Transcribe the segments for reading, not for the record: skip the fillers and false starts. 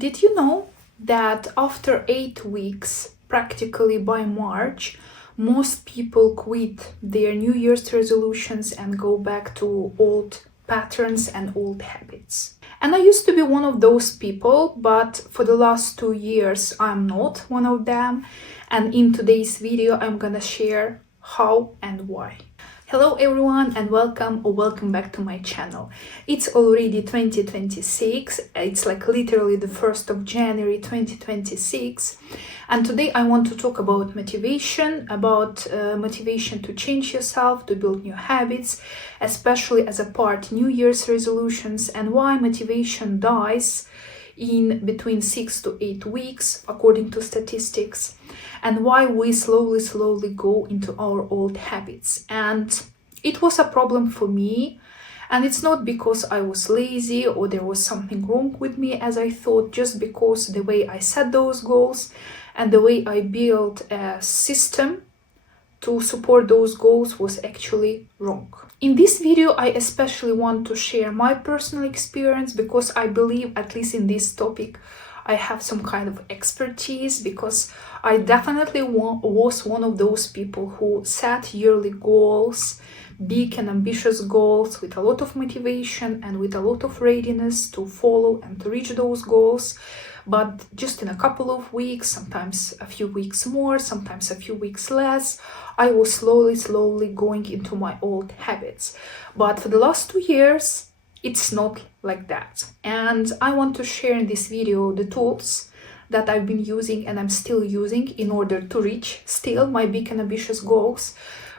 Did you know that after 8 weeks, practically by March, most people quit their New Year's resolutions and go back to old patterns and old habits? And I used to be one of those people, but for the last 2 years, I'm not one of them. And in today's video, I'm gonna share how and why. Hello everyone and welcome back to my channel. It's already 2026, it's like literally the 1st of January 2026, and today I want to talk about motivation, motivation to change yourself, to build new habits, especially as a part New Year's resolutions, and why motivation dies in between 6 to 8 weeks according to statistics, and why we slowly go into our old habits. And it was a problem for me, and it's not because I was lazy or there was something wrong with me as I thought, just because the way I set those goals and the way I built a system to support those goals was actually wrong. In this video, I especially want to share my personal experience because I believe, at least in this topic, I have some kind of expertise, because I definitely was one of those people who set yearly goals, big and ambitious goals, with a lot of motivation and with a lot of readiness to follow and to reach those goals. But just in a couple of weeks, sometimes a few weeks more, sometimes a few weeks less, I was slowly going into my old habits. But for the last 2 years, it's not like that. And I want to share in this video the tools that I've been using and I'm still using in order to reach still my big and ambitious goals,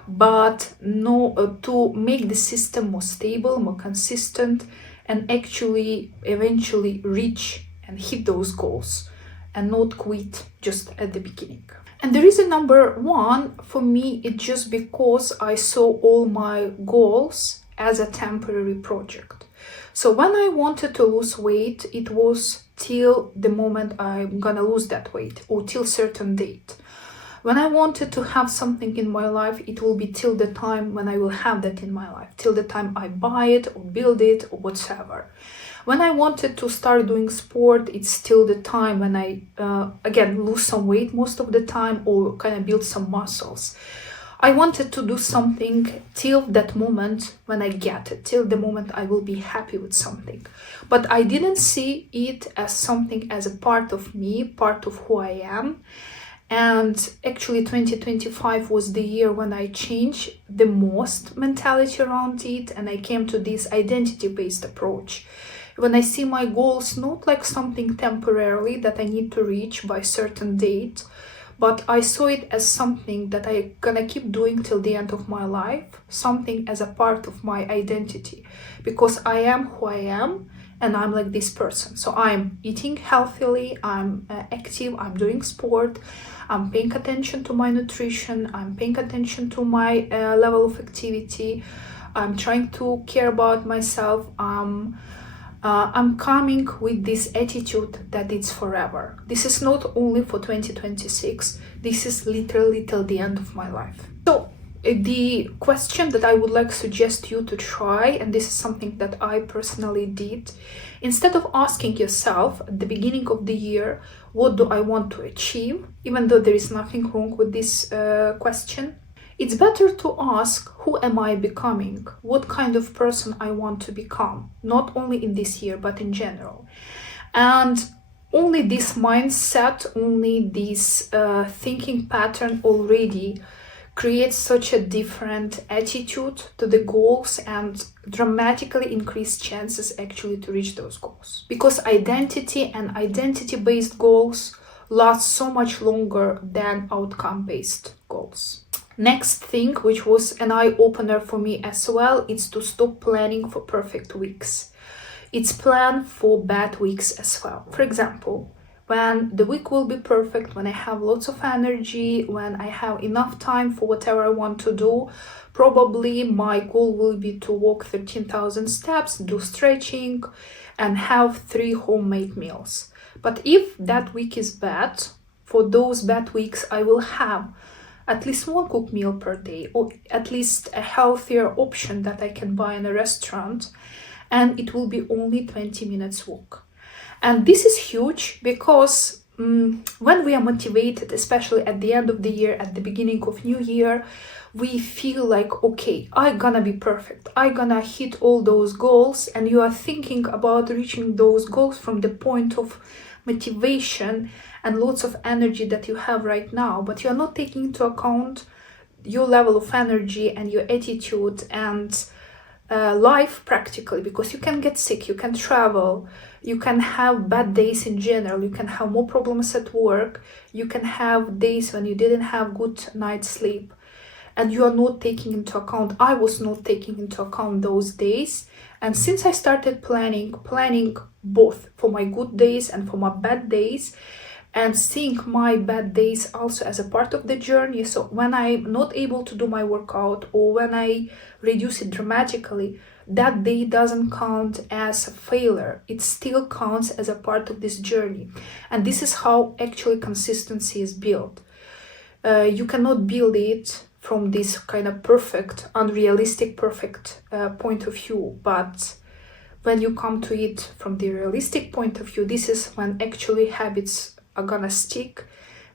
but to make the system more stable, more consistent, and actually eventually reach and hit those goals and not quit just at the beginning. And the reason number one for me is just because I saw all my goals as a temporary project. So when I wanted to lose weight, it was till the moment I'm gonna lose that weight, or till certain date. When I wanted to have something in my life, it will be till the time when I will have that in my life, till the time I buy it or build it or whatever. When I wanted to start doing sport, it's still the time when I, again, lose some weight most of the time, or kind of build some muscles. I wanted to do something till that moment when I get it, till the moment I will be happy with something. But I didn't see it as something, as a part of me, part of who I am. And actually 2025 was the year when I changed the most mentality around it, and I came to this identity-based approach. When I see my goals not like something temporarily that I need to reach by a certain date, but I saw it as something that I'm gonna keep doing till the end of my life, something as a part of my identity, because I am who I am and I'm like this person. So I'm eating healthily, I'm active, I'm doing sport, I'm paying attention to my nutrition, I'm paying attention to my level of activity, I'm trying to care about myself, I'm coming with this attitude that it's forever. This is not only for 2026, this is literally till the end of my life. So the question that I would like to suggest you to try, and this is something that I personally did, instead of asking yourself at the beginning of the year, what do I want to achieve, even though there is nothing wrong with this question, it's better to ask, who am I becoming? What kind of person I want to become? Not only in this year, but in general. And only this mindset, only this thinking pattern already creates such a different attitude to the goals and dramatically increase chances actually to reach those goals. Because identity and identity-based goals last so much longer than outcome-based goals. Next thing, which was an eye-opener for me as well, is to stop planning for perfect weeks. It's plan for bad weeks as well. For example, when the week will be perfect, when I have lots of energy, when I have enough time for whatever I want to do, probably my goal will be to walk 13,000 steps, do stretching, and have 3 homemade meals. But if that week is bad, for those bad weeks, I will have at least 1 cooked meal per day, or at least a healthier option that I can buy in a restaurant, and it will be only 20 minutes walk. And this is huge because when we are motivated, especially at the end of the year, at the beginning of new year, we feel like, okay, I'm gonna be perfect, I'm gonna hit all those goals, and you are thinking about reaching those goals from the point of motivation and lots of energy that you have right now, but you're not taking into account your level of energy and your attitude and life practically, because you can get sick, you can travel, you can have bad days in general, you can have more problems at work, you can have days when you didn't have good night's sleep, and you are not taking into account. I was not taking into account those days, and since I started planning both for my good days and for my bad days, and seeing my bad days also as a part of the journey. So when I'm not able to do my workout, or when I reduce it dramatically, that day doesn't count as a failure. It still counts as a part of this journey. And this is how actually consistency is built. You cannot build it from this kind of perfect, unrealistic, perfect point of view, but when you come to it from the realistic point of view, this is when actually habits are gonna stick,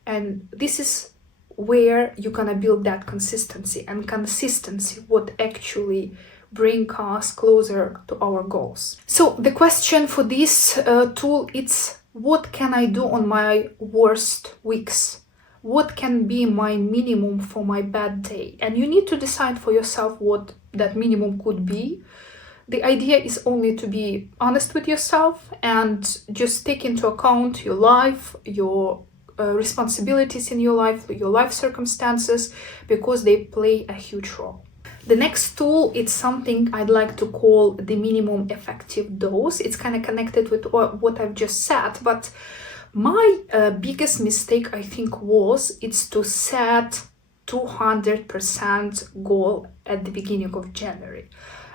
and this is where you're gonna build that consistency, and consistency what actually bring us closer to our goals. So the question for this tool, it's what can I do on my worst weeks? What can be my minimum for my bad day? And you need to decide for yourself what that minimum could be. The idea is only to be honest with yourself and just take into account your life, your responsibilities in your life circumstances, because they play a huge role. The next tool is something I'd like to call the minimum effective dose. It's kind of connected with what I've just said, but my biggest mistake, I think, it's to set 200% goal at the beginning of January.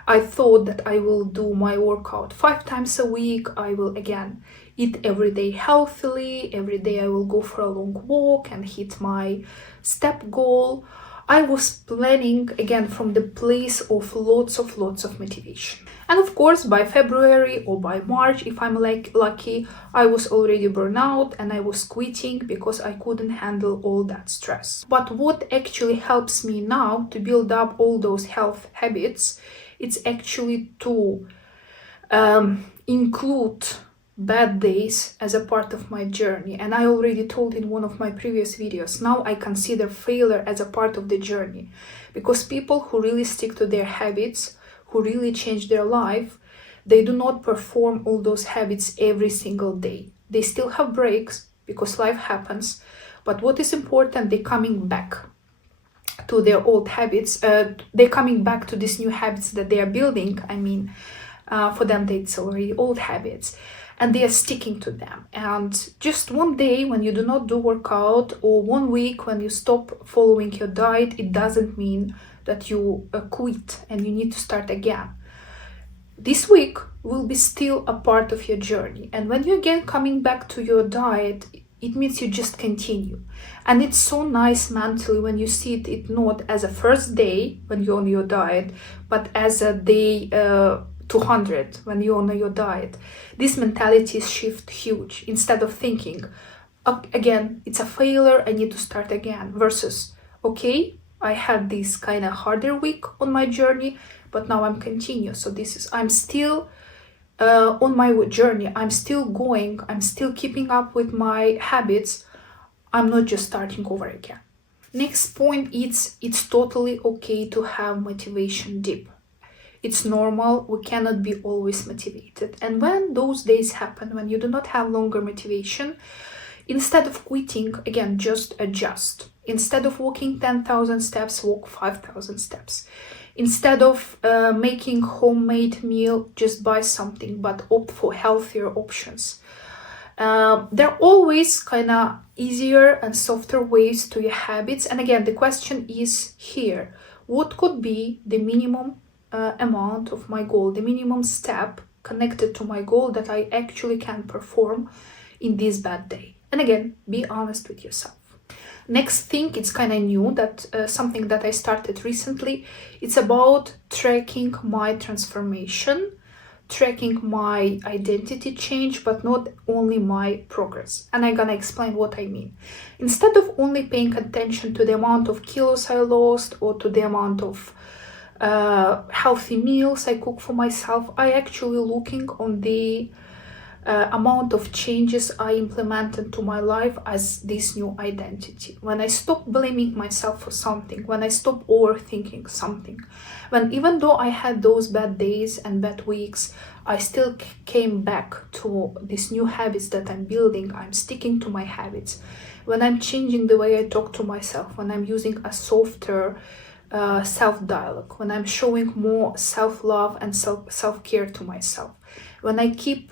I thought that I will do my workout 5 times a week. I will again eat every day healthily. Every day I will go for a long walk and hit my step goal. I was planning again from the place of lots of motivation. And of course, by February or by March, if I'm lucky, I was already burned out and I was quitting because I couldn't handle all that stress. But what actually helps me now to build up all those health habits, it's actually to include bad days as a part of my journey. And I already told in one of my previous videos, now I consider failure as a part of the journey, because people who really stick to their habits, who really change their life, they do not perform all those habits every single day. They still have breaks because life happens, but what is important, they're coming back to their old habits. They're coming back to these new habits that they are building. I mean, for them, it's already old habits, and they are sticking to them. And just one day when you do not do workout, or 1 week when you stop following your diet, it doesn't mean that you quit and you need to start again. This week will be still a part of your journey. And when you're again coming back to your diet, it means you just continue. And it's so nice mentally when you see it not as a first day when you're on your diet, but as a day 200 when you're on your diet. This mentality shift huge. Instead of thinking, again, it's a failure, I need to start again, versus, okay, I had this kind of harder week on my journey, but now I'm continue. So I'm still on my journey. I'm still going. I'm still keeping up with my habits. I'm not just starting over again. Next point, it's totally okay to have motivation dip. It's normal. We cannot be always motivated. And when those days happen, when you do not have longer motivation, instead of quitting, again, just adjust. Instead of walking 10,000 steps, walk 5,000 steps. Instead of making homemade meal, just buy something, but opt for healthier options. There are always kind of easier and softer ways to your habits. And again, the question is here, what could be the minimum amount of my goal, the minimum step connected to my goal that I actually can perform in this bad day? And again, be honest with yourself. Next thing, it's kind of new, that something that I started recently. It's about tracking my transformation tracking my identity change, but not only my progress. And I'm gonna explain what I mean. Instead of only paying attention to the amount of kilos I lost or to the amount of healthy meals I cook for myself, I actually looking on the amount of changes I implemented to my life as this new identity. When I stop blaming myself for something, when I stop overthinking something, when even though I had those bad days and bad weeks, I still came back to these new habits that I'm building. I'm sticking to my habits. When I'm changing the way I talk to myself, when I'm using a softer self-dialogue, when I'm showing more self-love and self-care to myself, when I keep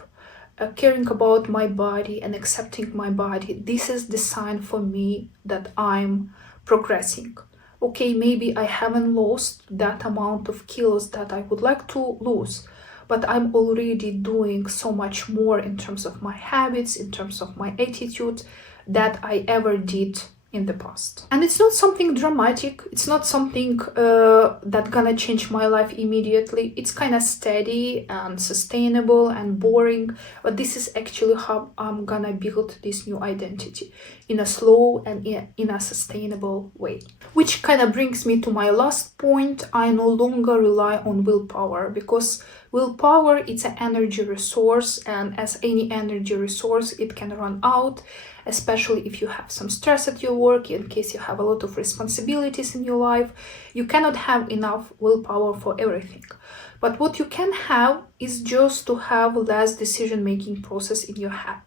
caring about my body and accepting my body, this is the sign for me that I'm progressing. Okay, maybe I haven't lost that amount of kilos that I would like to lose, but I'm already doing so much more in terms of my habits, in terms of my attitude, that I ever did in the past. And it's not something dramatic, it's not something that gonna change my life immediately. It's kind of steady and sustainable and boring, but this is actually how I'm gonna build this new identity in a slow and in a sustainable way. Which kind of brings me to my last point. I no longer rely on willpower, because willpower, it's an energy resource, and as any energy resource, it can run out, especially if you have some stress at your work, in case you have a lot of responsibilities in your life. You cannot have enough willpower for everything. But what you can have is just to have less decision-making process in your head.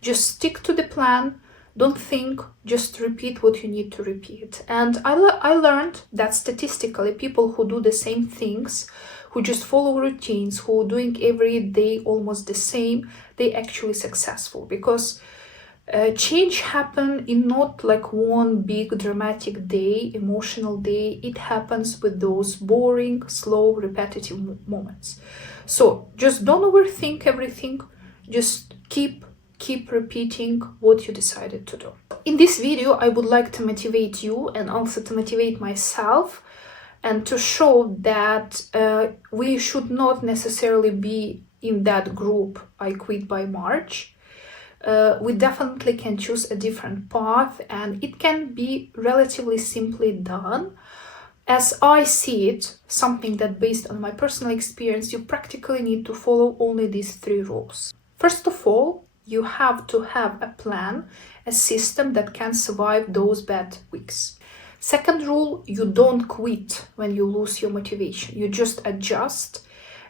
Just stick to the plan, don't think, just repeat what you need to repeat. And I learned that statistically, people who do the same things, who just follow routines, who are doing every day almost the same, they actually successful, because change happen in not like one big dramatic day, emotional day. It happens with those boring, slow, repetitive moments. So just don't overthink everything. Just keep repeating what you decided to do. In this video, I would like to motivate you and also to motivate myself, and to show that we should not necessarily be in that group, I quit by March. We definitely can choose a different path, and it can be relatively simply done. As I see it, something that based on my personal experience, you practically need to follow only these 3 rules. First of all, you have to have a plan, a system that can survive those bad weeks. Second rule, you don't quit when you lose your motivation. You just adjust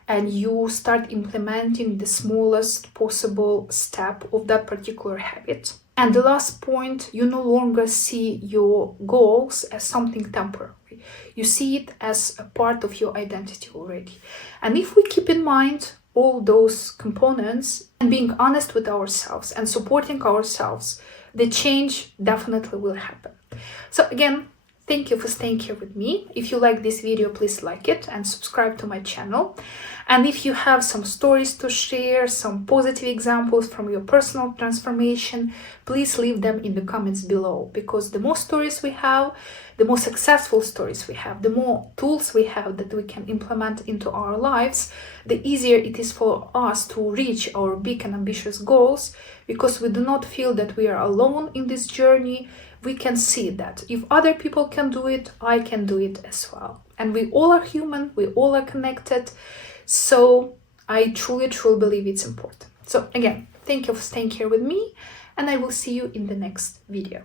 and you start implementing the smallest possible step of that particular habit. And the last point, you no longer see your goals as something temporary. You see it as a part of your identity already. And if we keep in mind all those components and being honest with ourselves and supporting ourselves, the change definitely will happen. So again, thank you for staying here with me. If you like this video, please like it and subscribe to my channel. And if you have some stories to share, some positive examples from your personal transformation, please leave them in the comments below, because the more stories we have, the more successful stories we have, the more tools we have that we can implement into our lives, the easier it is for us to reach our big and ambitious goals, because we do not feel that we are alone in this journey. We can see that if other people can do it, I can do it as well. And we all are human, we all are connected. So I truly believe it's important. So again, thank you for staying here with me, and I will see you in the next video.